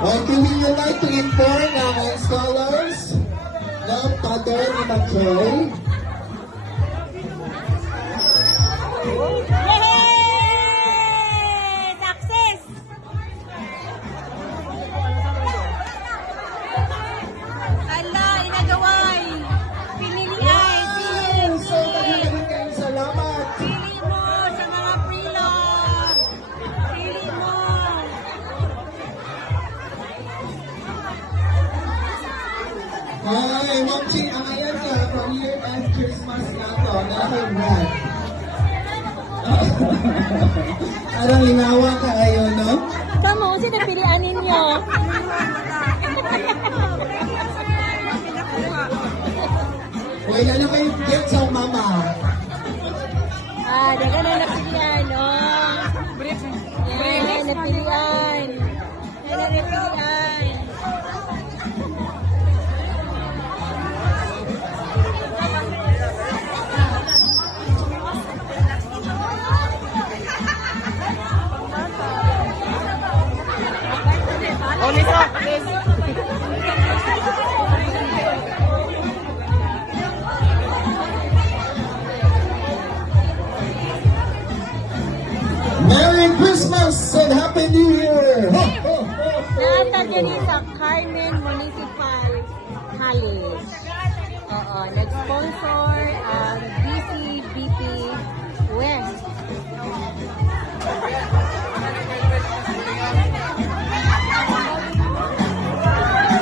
Okay, we would like to inform our scholars ng Pader ni McKay. Yay! Success! Ala, inagaway! Pinili ay! So, maraming kayong salamat. Pili mo sa mga pre-log! Pili mo! Hi, Ma'am Ching, ang ayan ka, from year and Christmas na to, dahil brad. Parang linawa ka ayo, no? Kamu, sino pilihan ninyo? Uy, ano kayo get sa mama? Ah, daga na napilihan, no? Yan, napilihan. Yan, napilihan. Merry Christmas and Happy New Year! Ho, ho, ho, ho. Naatag yan sa Carmen Municipal College. Oo, nag-sponsor